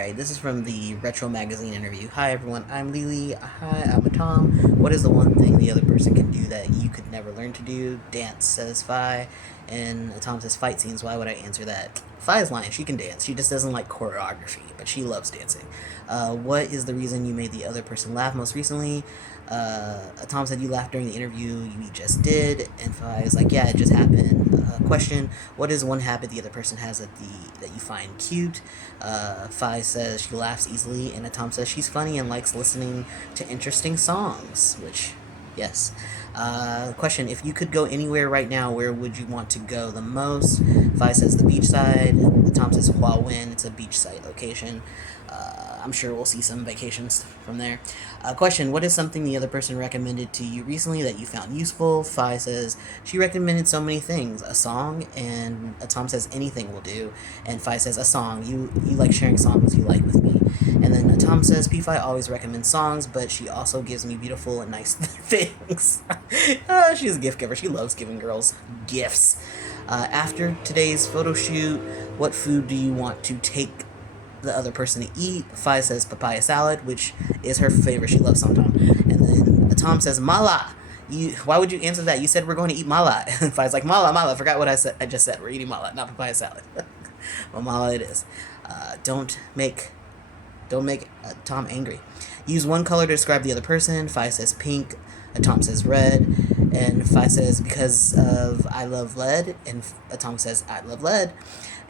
Alright, this is from the Retro Magazine interview. Hi everyone, I'm Lily. Hi, I'm Tom. What is the one thing the other person can do that you could never learn to do? Dance, says Faye. And Tom says fight scenes. Why would I answer that? Faye's lying. She can dance. She just doesn't like choreography, but she loves dancing. What is the reason you made the other person laugh most recently? Tom said you laughed during the interview you just did, and Faye is like, yeah, it just happened. Question: what is one habit the other person has that you find cute? Faye says she laughs easily, and Tom says she's funny and likes listening to interesting songs, which, yes. Question: if you could go anywhere right now, where would you want to go the most? Faye says the beachside. Tom says Huawei. It's a beachside location. I'm sure we'll see some vacations from there. Question: what is something the other person recommended to you recently that you found useful? Faye says she recommended so many things. A song, and Tom says anything will do. And Faye says a song. You like sharing songs you like with me. And then Tom says Faye always recommends songs, but she also gives me beautiful and nice things. She's a gift giver. She loves giving girls gifts. After today's photo shoot, what food do you want to take the other person to eat? Faye says papaya salad, which is her favorite. She loves sometimes. And then Tom says mala. Why would you answer that? You said we're going to eat mala. And Faye's like mala. I forgot what I just said. We're eating mala, not papaya salad. Well, mala it is. Don't make Tom angry. Use one color to describe the other person. Faye says pink. Tom says red. And Faye says because of I love lead. And Tom says I love lead.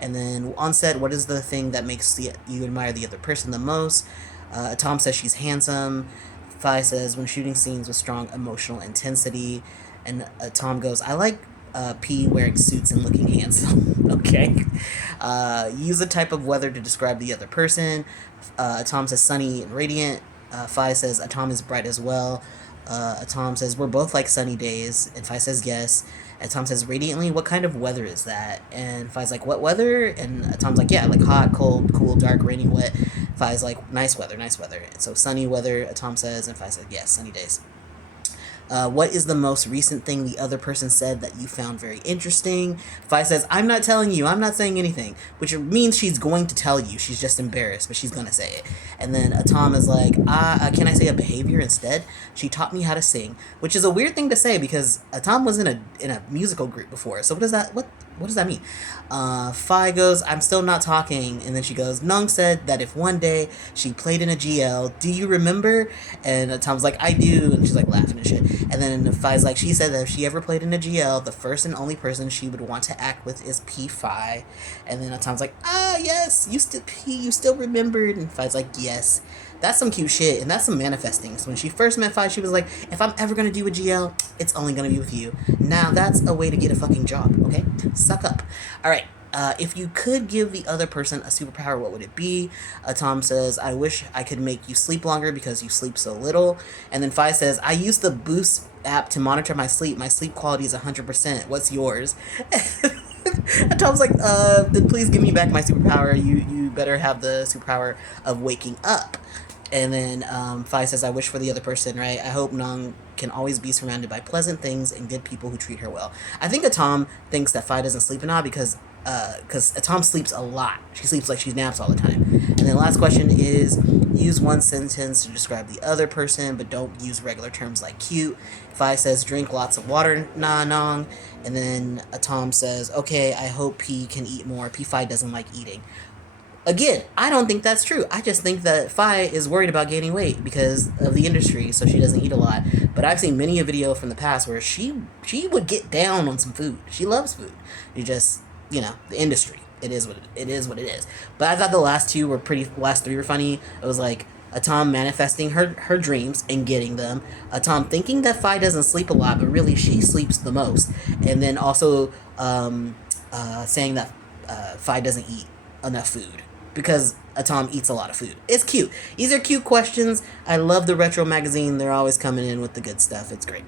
And then on set, what is the thing that makes you admire the other person the most? Tom says she's handsome. Faye says when shooting scenes with strong emotional intensity. And Tom goes, I like P wearing suits and looking handsome. Okay. Use a type of weather to describe the other person. Tom says sunny and radiant. Faye says Tom is bright as well. Tom says we're both like sunny days. And Faye says yes. And Tom says radiantly, what kind of weather is that? And Faye's like, what weather? And Tom's like, yeah, like hot, cold, cool, dark, rainy, wet. Faye's like, nice weather, nice weather. And so sunny weather, Tom says, and Faye says, yes, sunny days. What is the most recent thing the other person said that you found very interesting? Faye says, I'm not telling you. I'm not saying anything. Which means she's going to tell you. She's just embarrassed, but she's going to say it. And then Tom is like, can I say a behavior instead? She taught me how to sing. Which is a weird thing to say because Tom was in a musical group before. So what does that mean? Faye goes, I'm still not talking. And then she goes, Nung said that if one day she played in a GL, do you remember? And Tom's like, I do. And she's like laughing and shit. And then Faye's like, she said that if she ever played in a GL, the first and only person she would want to act with is Faye. And then Tom's like, yes, you still remembered. And Faye's like, yes. That's some cute shit, and that's some manifesting. So when she first met Faye, she was like, if I'm ever gonna do a GL, it's only gonna be with you. Now that's a way to get a fucking job, okay? Suck up. Alright, if you could give the other person a superpower, what would it be? Tom says, I wish I could make you sleep longer because you sleep so little. And then Faye says, I use the Boost app to monitor my sleep. My sleep quality is 100%. What's yours? And Tom's like, then please give me back my superpower. You better have the superpower of waking up. And then Faye says, I wish for the other person, right? I hope Nung can always be surrounded by pleasant things and good people who treat her well. I think Tom thinks that Faye doesn't sleep enough because Tom sleeps a lot. She sleeps like she naps all the time. And then last question is, use one sentence to describe the other person, but don't use regular terms like cute. Faye says, drink lots of water, nah, Nong. And then Tom says, okay, I hope P can eat more. Faye doesn't like eating. Again, I don't think that's true. I just think that Faye is worried about gaining weight because of the industry, so she doesn't eat a lot. But I've seen many a video from the past where she would get down on some food. She loves food. You just, the industry. It is what it is. But I thought the last three were funny. It was like Tom manifesting her dreams and getting them. Tom thinking that Faye doesn't sleep a lot, but really she sleeps the most. And then also saying that Faye doesn't eat enough food. Because Tom eats a lot of food. It's cute. These are cute questions. I love the Retro Magazine. They're always coming in with the good stuff. It's great.